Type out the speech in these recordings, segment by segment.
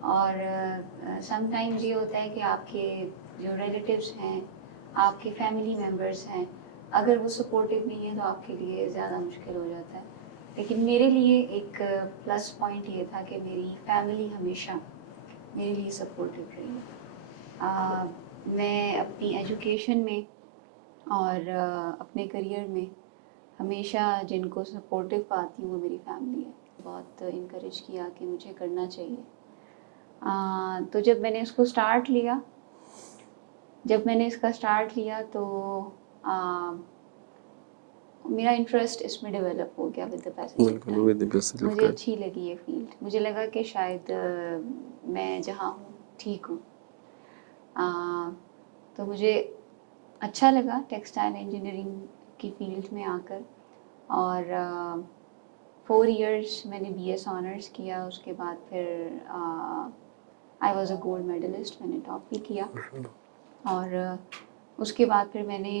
اور some times یہ ہوتا ہے کہ آپ کے جو ریلیٹیوز ہیں، آپ کے فیملی ممبرس ہیں، اگر وہ سپورٹیو نہیں ہیں تو آپ کے لیے زیادہ مشکل ہو جاتا ہے. لیکن میرے لیے ایک پلس پوائنٹ یہ تھا کہ میری فیملی ہمیشہ میرے لیے سپورٹیو رہی ہے. میں اپنی ایجوکیشن میں اور اپنے کریئر میں ہمیشہ جن کو سپورٹیو پاتی ہوں وہ میری فیملی ہے. بہت انکریج کیا کہ مجھے کرنا چاہیے. تو جب میں نے اس کو اسٹارٹ لیا تو میرا انٹرسٹ اس میں ڈیولپ ہو گیا ود دا پیسج. مجھے اچھی لگی یہ فیلڈ. مجھے لگا کہ شاید میں جہاں ہوں ٹھیک ہوں. تو مجھے اچھا لگا ٹیکسٹائل انجینئرنگ کی فیلڈ میں آ کر. اور 4 ایئرس میں نے بی ایس آنرس کیا. اس کے بعد پھر I was a gold medallist. میں نے ٹاپ بھی کیا. اور اس کے بعد پھر میں نے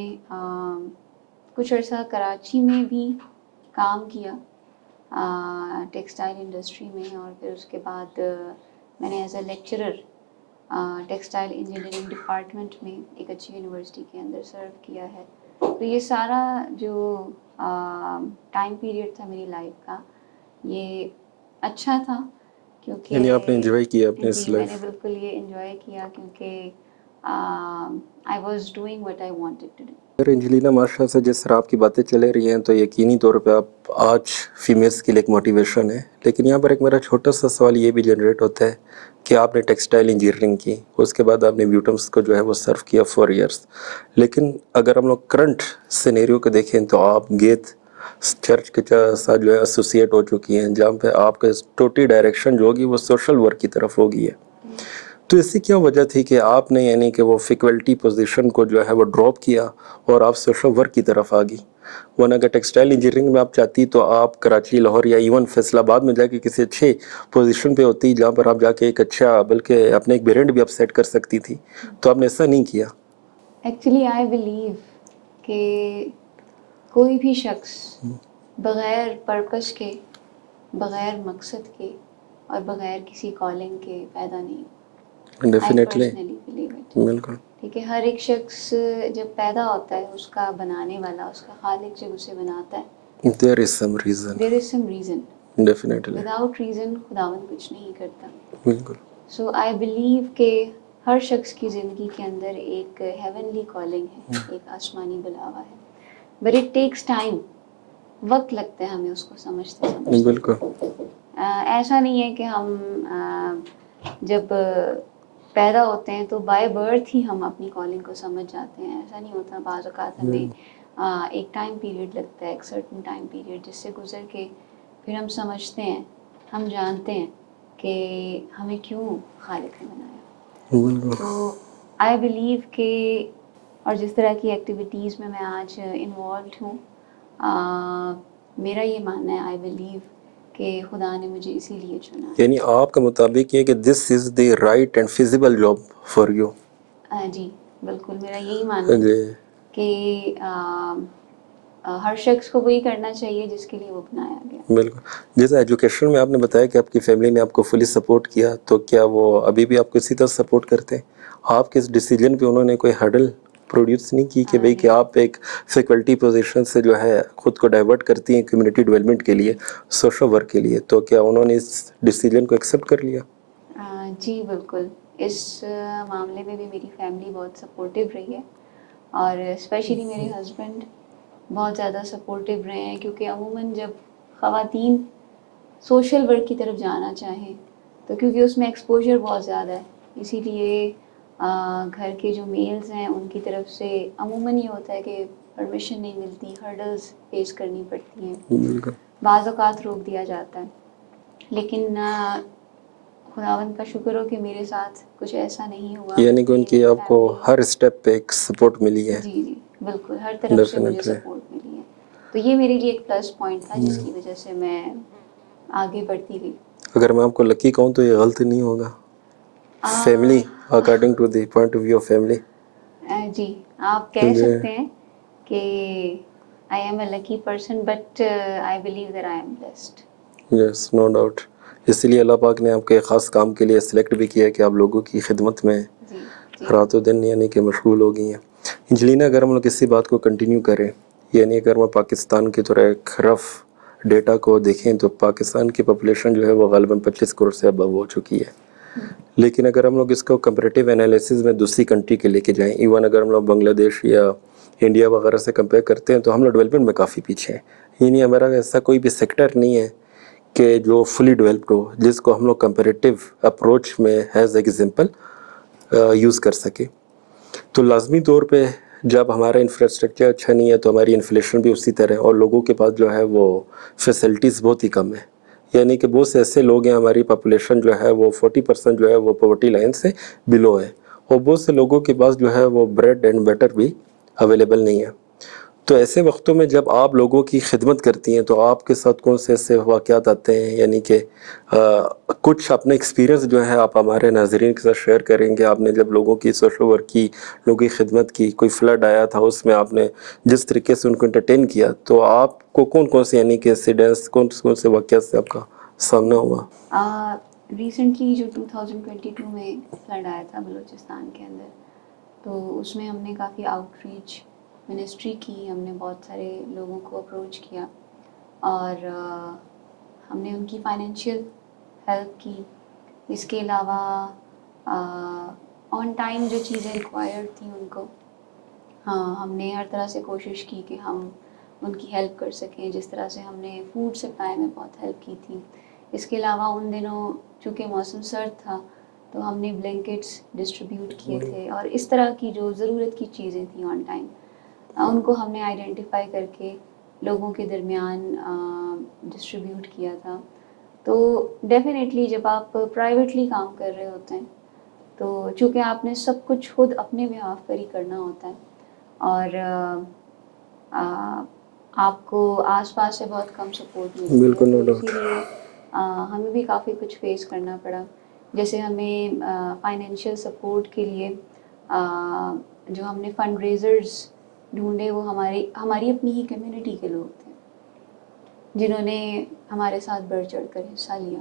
کچھ عرصہ کراچی میں بھی کام کیا ٹیکسٹائل انڈسٹری میں. اور پھر اس کے بعد میں نے as a lecturer textile engineering department میں ایک اچھی یونیورسٹی کے اندر سرو کیا ہے. تو یہ سارا جو ٹائم پیریڈ تھا میری لائف کا یہ اچھا تھا کیونکہ یعنی آپ نے انجوائے کیا اپنے اس جی میں لائف. نے بالکل یہ انجوائے کیا کیونکہ I was doing what I wanted to do. اگر انجلینا ماشاء اللہ سے جس طرح آپ کی باتیں چلے رہی ہیں تو یقینی طور پہ آپ آج فیمیلس کے لیے ایک موٹیویشن ہے. لیکن یہاں پر ایک میرا چھوٹا سا سوال یہ بھی جنریٹ ہوتا ہے کہ آپ نے ٹیکسٹائل انجینئرنگ کی, اس کے بعد آپ نے بیوٹمس کو جو ہے وہ سرو کیا 4 ایئرس. لیکن اگر ہم لوگ کرنٹ سینیریو کو دیکھیں تو آپ گیت چرچ کے ساتھ جو ہے ایسوسیٹ ہو چکی ہیں, جہاں پہ آپ کا ٹوٹی ڈائریکشن جو ہوگی وہ سوشل ورک کی طرف ہوگی ہے. تو اس کی کیا وجہ تھی کہ آپ نے یعنی کہ وہ فیکلٹی پوزیشن کو جو ہے وہ ڈراپ کیا اور آپ سوشل ورک کی طرف آ گئی؟ ورنہ اگر ٹیکسٹائل انجینئرنگ میں آپ چاہتی تو آپ کراچی, لاہور یا ایون فیصل آباد میں جا کے کسی اچھے پوزیشن پہ ہوتی جہاں پر آپ جا کے ایک اچھا بلکہ اپنے ایک برانڈ بھی آپ سیٹ کر سکتی تھی. تو آپ نے ایسا نہیں کیا. ایکچولی آئی بلیو کہ کوئی بھی شخص بغیر پرپس کے، بغیر مقصد کے اور بغیر کسی کالنگ کے پیدا نہیں. I definitely personally believe it. بالکل. ٹھیک ہے، ہر ایک شخص جب پیدا ہوتا ہے اس کا بنانے والا، اس کا خالق جب اسے بناتا ہے There is some reason. there is some reason. Definitely. Without reason خداوند کچھ نہیں کرتا. بالکل. سو آئی بلیو کہ ہر شخص کی زندگی کے اندر ایک ہیونلی کالنگ ہے، ایک آسمانی بلاوا ہے. بٹ اٹ ٹیکس ٹائم، وقت لگتا ہے ہمیں اس کو سمجھتے. بالکل. ایسا نہیں ہے کہ ہم جب پیدا ہوتے ہیں تو بائی برتھ ہی ہم اپنی کالنگ کو سمجھ جاتے ہیں. ایسا نہیں ہوتا. بعض اوقات ہمیں ایک ٹائم پیریڈ لگتا ہے، ایک سرٹن ٹائم پیریڈ جس سے گزر کے پھر ہم سمجھتے ہیں، ہم جانتے ہیں کہ ہمیں کیوں خالق نے بنایا. بالکل. تو آئی بلیو کہ اور جس طرح کی ایکٹیویٹیز میں آج انوالوڈ ہوں، میرا یہ ماننا ہے، آئی بلیو کہ خدا نے مجھے اسی لیے چنا ہے. یعنی آپ کا مطابق یہ کہ this is the right and feasible job for you. جی بالکل، میرا یہی ماننا ہے کہ ہر شخص کو وہی کرنا چاہیے جس کے لیے وہ بنایا گیا. بالکل. جیسے ایجوکیشن میں آپ نے بتایا کہ آپ کی فیملی نے آپ کو فلی سپورٹ کیا، تو کیا وہ ابھی بھی آپ کو اسی طرح سپورٹ کرتے ہیں؟ آپ کے اس ڈیسیجن پہ انہوں نے کوئی ہرڈل پروڈیوس نہیں کی کہ بھئی کہ آپ ایک فیکلٹی پوزیشن سے جو ہے خود کو ڈائیورٹ کرتی ہیں کمیونٹی ڈیولپمنٹ کے لیے، سوشل ورک کے لیے، تو کیا انہوں نے اس ڈیسیجن کو ایکسیپٹ کر لیا؟ جی بالکل. اس معاملے میں بھی میری فیملی بہت سپورٹیو رہی ہے، اور اسپیشلی میرے ہسبینڈ بہت زیادہ سپورٹیو رہے ہیں. کیونکہ عموماً جب خواتین سوشل ورک کی طرف جانا چاہیں تو کیونکہ اس میں ایکسپوجر بہت زیادہ ہے، اسی لیے گھر کے جو میلز ہیں ان کی طرف سے عموماً یہ ہوتا ہے کہ پرمیشن نہیں ملتی، ہرڈلز فیس کرنی پڑتی ہیں، بالکل. بعض اوقات روک دیا جاتا ہے. لیکن خداوند کا شکر ہو کہ میرے ساتھ کچھ ایسا نہیں ہوا. یعنی کہ ان کی آپ کو ہر اسٹیپ پہ ایک سپورٹ ملی ہے. جی جی بالکل، ہر طرف سے مجھے سپورٹ ملی ہے. تو یہ میرے لیے ایک پلس پوائنٹ تھا جس کی وجہ سے میں آگے بڑھتی گئی. اگر میں آپ کو لکی کہوں تو یہ غلط نہیں ہوگا؟ Family, according to the point of view of family. جی آپ کہہ سکتے ہیں کہ I am a lucky person, but I believe that I am blessed. Yes, no doubt. اس لیے اللہ پاک نے آپ کے خاص کام کے لیے سلیکٹ بھی کیا کہ آپ لوگوں کی خدمت میں جی جی رات و دن یعنی کہ مشغول ہو گئی ہیں. انجلینا اگر ہم لوگ اسی بات کو کنٹینیو کریں، یعنی اگر ہم پاکستان کی طرح ایک رف ڈیٹا کو دیکھیں تو پاکستان کی پاپولیشن جو ہے وہ غالباً 25 کروڑ سے ابو ہو چکی ہے. لیکن اگر ہم لوگ اس کو کمپریٹیو انالیسز میں دوسری کنٹری کے لے کے جائیں، ایون اگر ہم لوگ بنگلہ دیش یا انڈیا وغیرہ سے کمپیئر کرتے ہیں تو ہم لوگ ڈیولپمنٹ میں کافی پیچھے ہیں. یعنی ہمارا ایسا کوئی بھی سیکٹر نہیں ہے کہ جو فلی ڈیولپڈ ہو جس کو ہم لوگ کمپیریٹیو اپروچ میں ایز ایگزامپل یوز کر سکے. تو لازمی طور پہ جب ہمارا انفراسٹرکچر اچھا نہیں ہے تو ہماری انفلیشن بھی اسی طرح ہے، اور لوگوں کے پاس جو ہے وہ فیسلٹیز بہت ہی کم ہے. یعنی کہ بہت سے ایسے لوگ ہیں، ہماری پاپولیشن جو ہے وہ 40% جو ہے وہ پاورٹی لائن سے بلو ہے، اور بہت سے لوگوں کے پاس جو ہے وہ بریڈ اینڈ بٹر بھی اویلیبل نہیں ہے. تو ایسے وقتوں میں جب آپ لوگوں کی خدمت کرتی ہیں تو آپ کے ساتھ کون سے ایسے واقعات آتے ہیں، یعنی کہ کچھ اپنے ایکسپیرینس جو ہے آپ ہمارے ناظرین کے ساتھ شیئر کریں گے؟ آپ نے جب لوگوں کی سوشل ورک کی، لوگوں کی خدمت کی، کوئی فلڈ آیا تھا اس میں آپ نے جس طریقے سے ان کو انٹرٹین کیا، تو آپ کو کون کون سے یعنی کہ انسیڈنٹس، کون سے واقعات سے آپ کا سامنا ہوا؟ ریسنٹلی جو 2022 میں فلڈ آیا تھا بلوچستان کے اندر، تو اس میں ہم نے کافی آؤٹ ریچ منسٹری کی، ہم نے بہت سارے لوگوں کو اپروچ کیا، اور ہم نے ان کی فائنینشیل ہیلپ کی. اس کے علاوہ آن ٹائم جو چیزیں ریکوائرڈ تھیں ان کو، ہاں ہم نے ہر طرح سے کوشش کی کہ ہم ان کی ہیلپ کر سکیں. جس طرح سے ہم نے فوڈ سپلائی میں بہت ہیلپ کی تھی. اس کے علاوہ ان دنوں چونکہ موسم سرد تھا تو ہم نے بلینکٹس ڈسٹریبیوٹ کیے تھے، اور اس طرح کی جو ضرورت کی چیزیں تھیں آن ٹائم ان کو ہم نے آئیڈینٹیفائی کر کے لوگوں کے درمیان ڈسٹریبیوٹ کیا تھا. تو ڈیفینیٹلی جب آپ پرائیویٹلی کام کر رہے ہوتے ہیں تو چونکہ آپ نے سب کچھ خود اپنے بہاف پر ہی کرنا ہوتا ہے، اور آپ کو آس پاس سے بہت کم سپورٹ ملتی ہے، بالکل، تو نو ڈاؤٹ. اسی لیے ہمیں بھی کافی کچھ فیس کرنا پڑا. جیسے ہمیں فائنینشیل سپورٹ کے لیے جو ہم نے فنڈ ریزرز ڈھونڈے وہ ہماری اپنی ہی کمیونٹی کے لوگ تھے جنہوں نے ہمارے ساتھ بڑھ چڑھ کر حصہ لیا.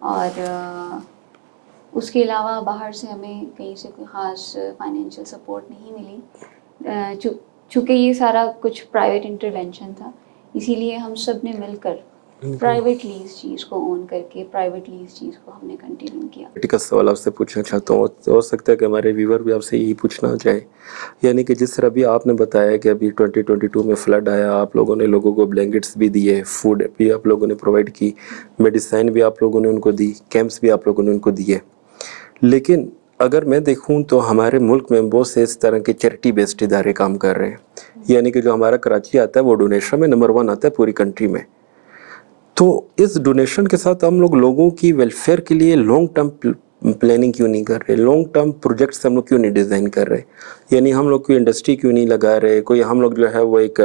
اور اس کے علاوہ باہر سے ہمیں کہیں سے کوئی خاص فائنینشیل سپورٹ نہیں ملی. چونکہ یہ سارا کچھ پرائیویٹ انٹرونشن تھا، اسی لیے ہم سب نے مل کر پرائیویٹلی اس چیز کو اون کر کے پرائیویٹلی اس چیز کو ہم نے کنٹینیو کیا. کا سوال آپ سے پوچھنا چاہتا ہوں، ہو سکتا ہے کہ ہمارے ویور بھی آپ سے یہی پوچھنا چاہیں، یعنی کہ جس طرح بھی آپ نے بتایا کہ ابھی 2022 میں فلڈ آیا، آپ لوگوں نے لوگوں کو بلینکٹس بھی دیے، فوڈ بھی آپ لوگوں نے پرووائڈ کی، میڈیسائن بھی آپ لوگوں نے ان کو دی، کیمپس بھی آپ لوگوں نے ان کو دیے. لیکن اگر میں دیکھوں تو ہمارے ملک میں بہت سے اس طرح کے چیریٹی بیسڈ ادارے کام کر رہے ہیں، یعنی کہ جو ہمارا کراچی آتا ہے وہ ڈونیشن میں نمبر 1 آتا ہے پوری کنٹری میں. تو اس ڈونیشن کے ساتھ ہم لوگوں کی ویلفیئر کے لیے لانگ ٹرم پلاننگ کیوں نہیں کر رہے، لانگ ٹرم پروجیکٹس ہم لوگ کیوں نہیں ڈیزائن کر رہے؟ یعنی ہم لوگ کوئی انڈسٹری کیوں نہیں لگا رہے، کوئی ہم لوگ جو ہے وہ ایک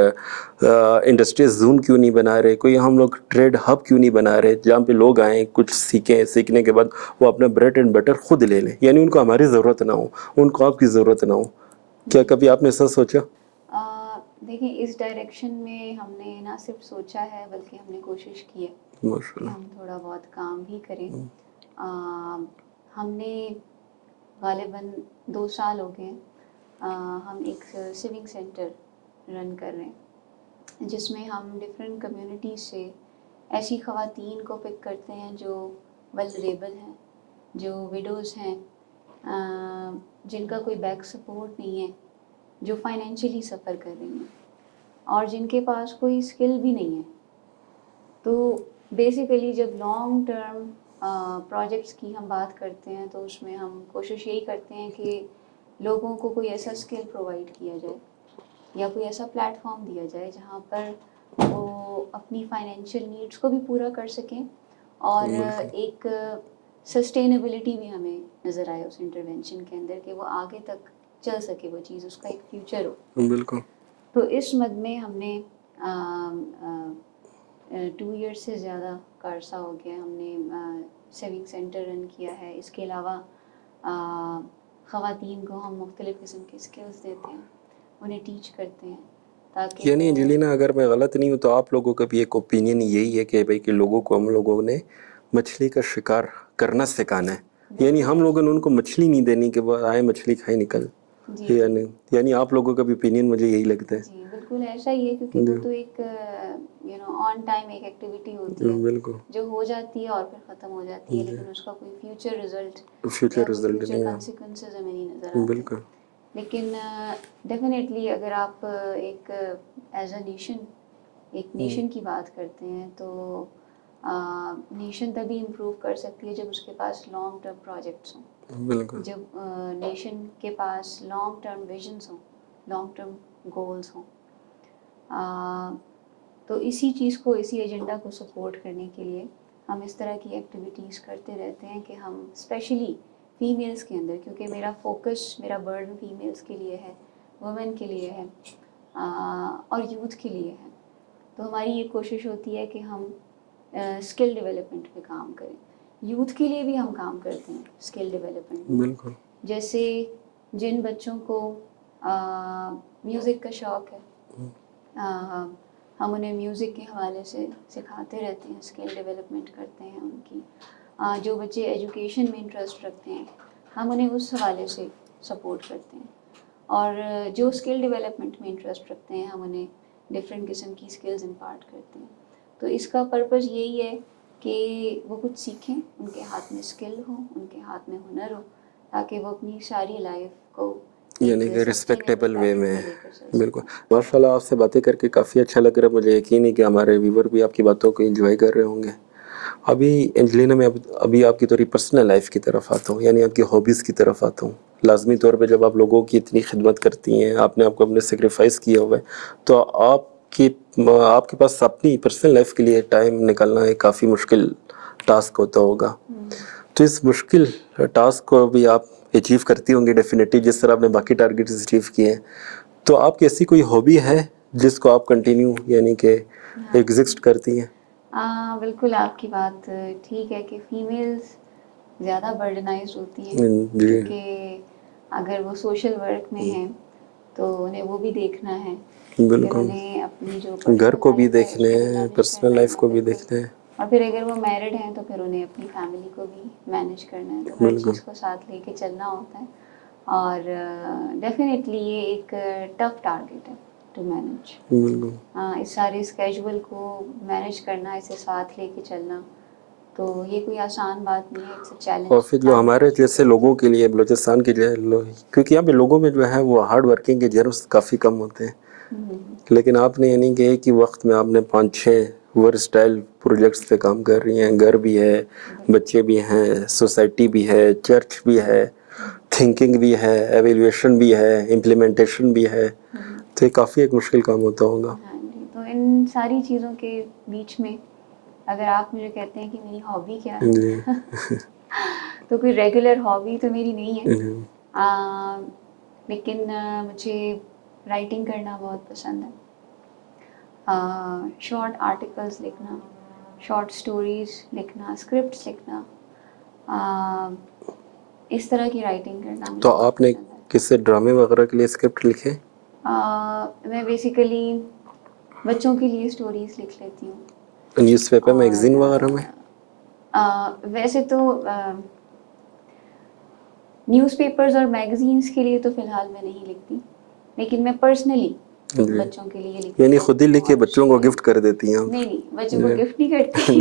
انڈسٹریل زون کیوں نہیں بنا رہے، کوئی ہم لوگ ٹریڈ ہب کیوں نہیں بنا رہے جہاں پہ لوگ آئیں، کچھ سیکھیں، سیکھنے کے بعد وہ اپنا بریڈ اینڈ بٹر خود لے لیں، یعنی ان کو ہماری ضرورت نہ ہو، ان کو آپ کی ضرورت نہ ہو. کیا کبھی آپ نے ایسا سوچا؟ دیکھیں اس ڈائریکشن میں ہم نے نہ صرف سوچا ہے بلکہ ہم نے کوشش کی ہے کہ ہم تھوڑا بہت کام بھی کریں. ہم نے غالباً 2 سال ہو گئے ہم ایک سیونگ سینٹر رن کر رہے ہیں جس میں ہم ڈفرینٹ کمیونٹیز سے ایسی خواتین کو پک کرتے ہیں جو ولنریبل ہیں، جو ویڈوز ہیں، جن کا کوئی بیک سپورٹ نہیں ہے، جو فائنینشلی سفر کر رہی ہیں اور جن کے پاس کوئی اسکل بھی نہیں ہے. تو بیسیکلی جب لانگ ٹرم پروجیکٹس کی ہم بات کرتے ہیں تو اس میں ہم کوشش یہی کرتے ہیں کہ لوگوں کو کوئی ایسا اسکل پرووائڈ کیا جائے یا کوئی ایسا پلیٹ فارم دیا جائے جہاں پر وہ اپنی فائنینشیل نیڈس کو بھی پورا کر سکیں اور ایک سسٹینیبلٹی بھی ہمیں نظر آئے اس انٹرونشن کے اندر کہ وہ آگے تک چل سکے وہ چیز، اس کا ایک فیوچر ہو. بالکل. تو اس مد میں ہم نے 2 ایئرس سے زیادہ کا عرصہ ہو گیا ہم نے سیونگ سینٹر رن کیا ہے. اس کے علاوہ خواتین کو ہم مختلف قسم کے اسکلز دیتے ہیں، انہیں ٹیچ کرتے ہیں تاکہ یعنی انجلینا اگر میں غلط نہیں ہوں تو آپ لوگوں کا بھی ایک اوپینین یہی ہے کہ بھائی کہ لوگوں کو ہم لوگوں نے مچھلی کا شکار کرنا سکھانا ہے، یعنی ہم لوگوں نے ان کو مچھلی نہیں دینی کہ وہ آئے مچھلی کھائے نکل، جی یعنی آپ لوگوں کا بھی اوپینین مجھے یہی لگتا ہے. جی بالکل ایسا ہی ہے، کیونکہ وہ تو ایک آن ٹائم ایک ایکٹیویٹی ہوتی ہے بالکل جو ہو جاتی ہے اور پھر ختم ہو جاتی ہے، لیکن اس کا کوئی فیوچر رزلٹ فیوچر یا کوئی رزلٹ فیوچر نہیں کانسیکوینسز ہمیں نہیں نظر ہے. آتے. بالکل لیکن ڈیفینیٹلی اگر آپ ایک ایز اے نیشن ایک نیشن کی بات کرتے ہیں تو نیشن تبھی امپروو کر سکتی ہے جب اس کے پاس لانگ ٹرم پروجیکٹس ہوں، بالکل جب نیشن کے پاس لانگ ٹرم ویژنس ہوں، لانگ ٹرم گولز ہوں. تو اسی چیز کو، اسی ایجنڈا کو سپورٹ کرنے کے لیے ہم اس طرح کی ایکٹیویٹیز کرتے رہتے ہیں کہ ہم اسپیشلی فیمیلس کے اندر، کیونکہ میرا فوکس، میرا برڈن فیمیلس کے لیے ہے، وومن کے لیے ہے اور یوتھ کے لیے ہے. تو ہماری یہ کوشش ہوتی ہے کہ ہم اسکل ڈیولپمنٹ پہ کام کریں. یوتھ کے لیے بھی ہم کام کرتے ہیں اسکل ڈیولپمنٹ میں. بالکل جیسے جن بچوں کو میوزک کا شوق ہے، ہم انہیں میوزک کے حوالے سے سکھاتے رہتے ہیں، اسکل ڈیولپمنٹ کرتے ہیں ان کی. جو بچے ایجوکیشن میں انٹرسٹ رکھتے ہیں ہم انہیں اس حوالے سے سپورٹ کرتے ہیں، اور جو اسکل ڈیولپمنٹ میں انٹرسٹ رکھتے ہیں ہم انہیں ڈفرینٹ قسم کی اسکلز امپارٹ کرتے ہیں. تو اس کا پرپز یہی ہے کہ وہ کچھ سیکھیں، ان کے ہاتھ میں اسکل ہو، ان کے ہاتھ میں ہنر ہو، تاکہ وہ اپنی ساری لائف کو یعنی کہ رسپیکٹیبل وے میں. بالکل ماشاء اللہ، آپ سے باتیں کر کے کافی اچھا لگ رہا ہے. مجھے یقین ہے کہ ہمارے ویور بھی آپ کی باتوں کو انجوائے کر رہے ہوں گے. ابھی اینجلینا میں ابھی آپ کی تھوڑی پرسنل لائف کی طرف آتا ہوں، یعنی آپ کی ہابیز کی طرف آتا ہوں. لازمی طور پہ جب آپ لوگوں کی اتنی خدمت کرتی ہیں، آپ نے آپ کو اپنے سیکریفائس کیا ہوا ہے، تو آپ کے پاس اپنی پرسنل لائف کے لیے ٹائم نکالنا ایک کافی مشکل ٹاسک ہوتا ہوگا. تو اس مشکل ٹاسک کو بھی آپ اچیو کرتی ہوں گی ڈیفینیٹلی، جس طرح آپ نے باقی ٹارگیٹس اچیو کیے ہیں. تو آپ کی ایسی کوئی ہابی ہے جس کو آپ کنٹینیو یعنی کہ ایگزسٹ کرتی ہیں؟ بالکل آپ کی بات ٹھیک ہے کہ فیمیلز زیادہ برڈنائزڈ ہوتی ہیں، جی کیونکہ اگر وہ سوشل ورک میں ہیں تو انہیں وہ بھی دیکھنا ہے، پھر بالکل، انہیں اپنی جو گھر پرسنل کو بھی لائف ہے اس دیکھنے کو بھی ہیں، مینیج پرسنل کرنا لائف ہے، کو بھی بالکل. دیکھنے ہیں. اور پھر اگر وہ میرڈ ہیں تو پھر انہیں اپنی فیملی کو بھی مینیج کرنا ہے. تو ہر بالکل چیز کو ساتھ لے کے چلنا ہوتا ہے، اور ڈیفینیٹلی یہ ایک ٹف ٹارگیٹ ہے ٹو مینیج. بالکل. اس سارے اسکیجول کو مینیج کرنا، اسے ساتھ لے کے چلنا، تو یہ کوئی آسان بات نہیں ہے. It's a challenge. اور پھر جو ہمارے جیسے لوگوں کے لیے بلوچستان کے کیونکہ یہاں پہ لوگوں میں جو ہے وہ ہارڈ ورکنگ کے جرمز کافی کم ہوتے ہیں، لیکن آپ نے یعنی کہ ایک ہی وقت میں آپ نے 5-6 ورسٹائل پروجیکٹس پہ کام کر رہی ہیں. گھر بھی ہے، بچے بھی ہیں، سوسائٹی بھی ہے، چرچ بھی ہے، تھنکنگ بھی ہے، ایویلیویشن بھی ہے، امپلیمنٹیشن بھی ہے. تو یہ کافی ایک مشکل کام ہوتا ہوگا. ہاں جی. تو ان ساری چیزوں کے بیچ میں اگر آپ مجھے کہتے ہیں کہ میری ہابی کیا جی ہے تو کوئی ریگولر ہابی تو میری نہیں ہے، لیکن مجھے رائٹنگ کرنا بہت پسند ہے. شارٹ آرٹیکلس لکھنا، شارٹ سٹوریز لکھنا، اسکرپٹس لکھنا، اس طرح کی رائٹنگ کرنا مجھے تو بہت آپ نے پسند ہے. کس سے ڈرامے وغیرہ کے لیے اسکرپٹ لکھے؟ میں بیسیکلی بچوں کے لیے سٹوریز لکھ لیتی ہوں. نیوز پیپر، اور میگزین وغیرہ میں؟ ویسے تو نیوز پیپرز اور میگزینس کے لیے تو فی الحال میں نہیں لکھتی، لیکن میں پرسنلی بچوں کے لیے لکھتی یعنی خود ہی رہتی ہوں. لکھ کے اور بچوں کو گفٹ کر دیتی ہیں آپ؟ نہیں، بچوں کو گفٹ نہیں کرتی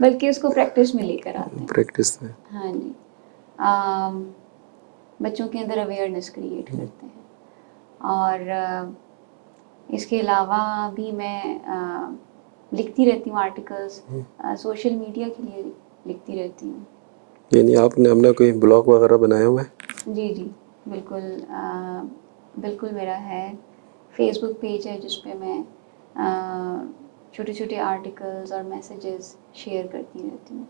بلکہ اس کو پریکٹس میں لے کر آتے ہیں. پریکٹس میں. ہاں جی. بچوں کے اندر اویئرنیس کریٹ کرتے ہیں. اور اس کے علاوہ بھی میں لکھتی رہتی ہوں آرٹیکلس، سوشل میڈیا کے لیے لکھتی رہتی ہوں. یعنی آپ نے اپنا کوئی بلاگ وغیرہ بنایا ہوا ہے؟ جی بالکل. بالکل میرا ہے، فیس بک پیج ہے جس پہ میں چھوٹے چھوٹے آرٹیکلز اور میسیجز شیئر کرتی رہتی ہوں.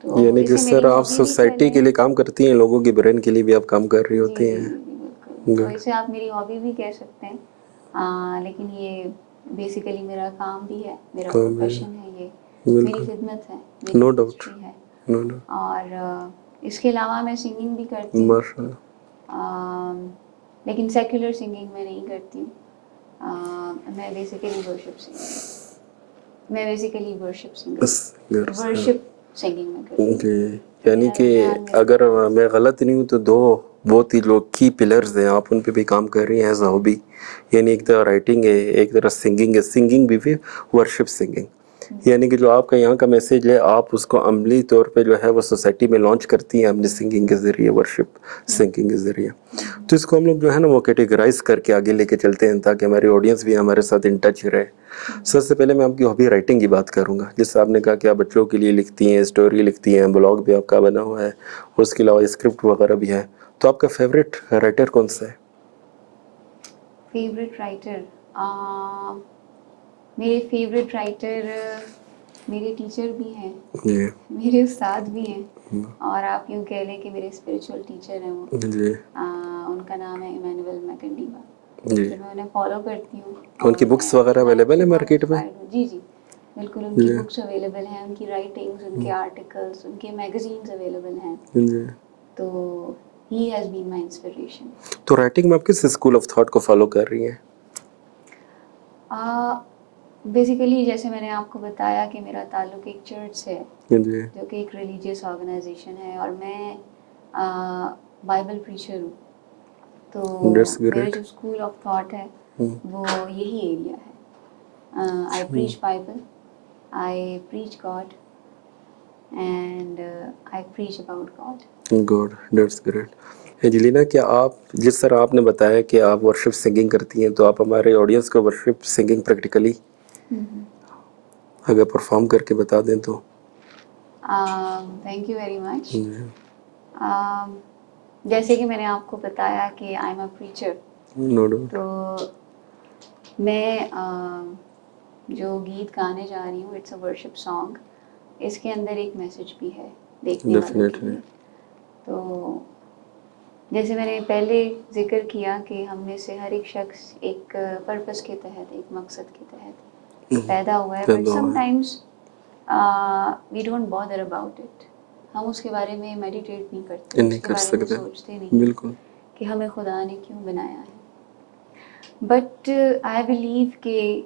تو یعنی اسے جس میری طرح آپ ہابی بھی کہہ سوسائٹی لیں. کے لیے کام کرتی ہیں، لوگوں کی برین کے لیے بھی آپ کام کر رہی جی ہوتی جی ہیں. جی بالکل. تو اسے آپ میری ہابی بھی کہہ سکتے ہیں، لیکن یہ بیسیکلی میرا کام بھی ہے، میرا پروفیشن ہے. یہ میری خدمت ہے، میری نو ڈاؤٹ. منسٹری ہے. No doubt. اور اس کے علاوہ میں سنگنگ بھی کرتی ہوں، ماشاء اللہ. لیکن سیکولر سنگنگ میں نہیں کرتی ہوں. میں بیسیکلی ورشپ سنگر. میں بیسیکلی ورشپ سنگر Singers, ہاں. ورشپ سنگنگ میں کرتی ہوں. جی یعنی میرا کہ رجحان میرا اگر میں غلط نہیں ہوں تو دو بہت ہی جو کی پلرز ہیں آپ ان پہ بھی کام کر رہی ہیں ایز اے ہابی. یعنی ایک طرح رائٹنگ ہے, ایک طرح سنگنگ ہے, سنگنگ بھی پھر ورشپ سنگنگ. یعنی کہ جو آپ کا یہاں کا میسیج ہے آپ اس کو عملی طور پہ جو ہے وہ سوسائٹی میں لانچ کرتی ہیں اپنی سنگنگ کے ذریعے, ورشپ سنگنگ کے ذریعے. تو اس کو ہم لوگ جو ہے نا وہ کیٹیگرائز کر کے آگے لے کے چلتے ہیں تاکہ ہماری آڈینس بھی ہمارے ساتھ ان ٹچ رہے. سب سے پہلے میں آپ کی ہابی رائٹنگ کی بات کروں گا. جس سے آپ نے کہا کہ آپ بچوں کے لیے لکھتی ہیں, اسٹوری لکھتی ہیں, بلاگ بھی آپ کا بنا ہوا ہے, اور اس کے علاوہ اسکرپٹ وغیرہ بھی ہے. تو آپ کا فیوریٹ رائٹر کون سا ہے؟ فیوریٹ رائٹر میرے فیوریٹ رائٹر میرے ٹیچر بھی ہیں, جی میرے استاد بھی ہیں, اور آپ یوں کہہ لیں کہ میرے اسپریچول ٹیچر ہیں وہ. جی ان کا نام ہے ایمینول میکنڈیوا. جی. تو میں انہیں فالو کرتی ہوں. ان کی بکس وغیرہ اویلیبل ہیں مارکیٹ میں؟ جی جی بالکل, ان کی بکس اویلیبل ہیں, ان کی رائٹنگس, ان کے آرٹیکلس, ان کے میگزینس اویلیبل ہیں. جی. تو he has been my inspiration. تو رائٹنگ میں آپ کس اسکول آف تھاٹ کو فالو کر رہی ہیں؟ بیسیکلی جیسے میں نے آپ کو بتایا کہ میرا تعلق ایک چرچ سے ہے, جی جو کہ ایک ریلیجیس آرگنائزیشن ہے, اور میں بائبل پریچر ہوں. تو That's میرا great. جو اسکول آف تھاٹ ہے وہ یہی ایریا ہے. I preach Bible, I preach God, and I preach about God. Good, that's great. Angelina, کیا آپ جس طرح آپ نے بتایا کہ آپ ورشپ سنگنگ کرتی ہیں, تو آپ ہمارے آڈینس کو ورشپ سنگنگ پریکٹیکلی اگر پرفارم کر کے بتا دیں تو؟ Thank you very much. جیسے کہ میں نے آپ کو بتایا کہ I am a preacher, no doubt. تو میں جو گیت گانے جا رہی ہوں اٹس اے ورشپ سانگ. اس کے اندر ایک میسج بھی ہے دیکھنے والوں کے ڈیفینیٹلی. لیے. تو جیسے میں نے پہلے ذکر کیا کہ ہم میں سے ہر ایک شخص ایک پرپس کے تحت, ایک مقصد کے تحت پیدا ہوا ہے, but sometimes we don't bother about it. ہم اس کے بارے میں میڈیٹیٹ نہیں کرتے, اس نہیں کے کر بارے میں سکتے. سوچتے نہیں بالکل. کہ ہمیں خدا نے کیوں بنایا ہے. بٹ آئی بلیو کہ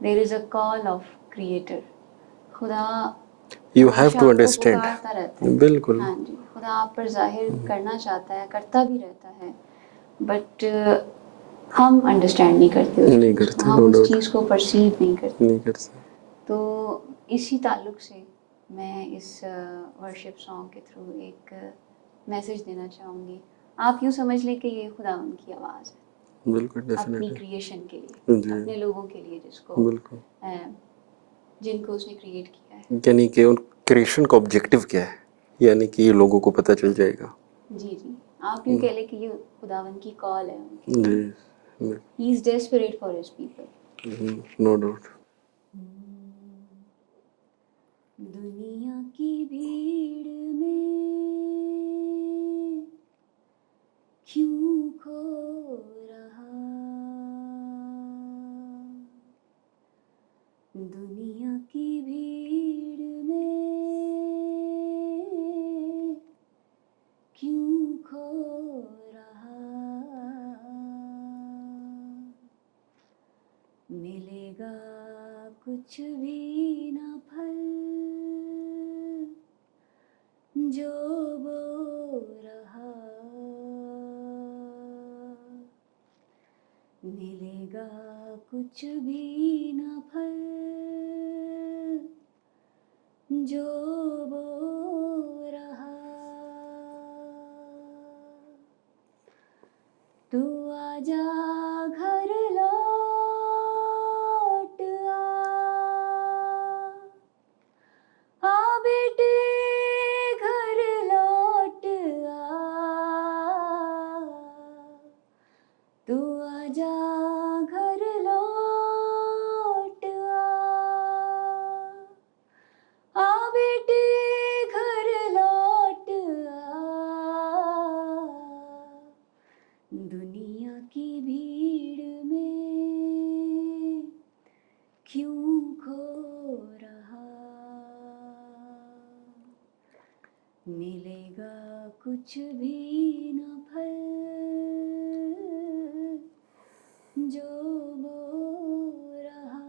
دیر از اے کال آف کریٹر. خدا یو ہیو ہمیشہ ٹو آپ کو انڈرسٹینڈ. پکارتا رہتا ہے. بالکل. ہاں جی, خدا آپ پر ظاہر کرنا چاہتا ہے, کرتا بھی رہتا ہے, بٹ ہم انڈرسٹینڈ نہیں کرتے اس نہیں چیز کو, کرتے. ہم نو اس ڈاؤٹ. چیز کو پرسیو نہیں کرتے. نہیں کر سکتے. تو اسی تعلق سے میں اس ورشپ سانگ کے تھرو ایک میسج دینا چاہوں گی. آپ یوں سمجھ لیں کہ یہ خداوند کی آواز ہے بالکل. اپنی ڈیفینیٹلی. کریشن کے لیے, جی اپنے لوگوں کے لیے, جس کو بالکل. جن کو اس نے کریٹ کیا ہے. یعنی کہ ان کریشن کا آبجیکٹیو کیا ہے, یعنی کہ یہ لوگوں کو پتہ چل جائے گا. جی جی, آپ یوں کہہ لیں کہ یہ خداوند کی کال ہے ان کے جی. لیے. He is desperate for his people. No doubt. دنیا کی بھیڑ میں کیوں کھو رہا, دنیا کی بھیڑ میں کیوں کھو رہا, ملے گا کچھ بھی نہ پھل جو بو رہا, ملے گا کچھ بھی نہ پھل جو بو رہا. تو آجا گھر لوٹ آ بیٹے گھر لوٹ تو آجا گھر لوٹ آ بیٹے گھر لوٹ دنیا کی بھیڑ میں کیوں کھو رہا, ملے گا کچھ بھی نہ پھل جو بو رہا.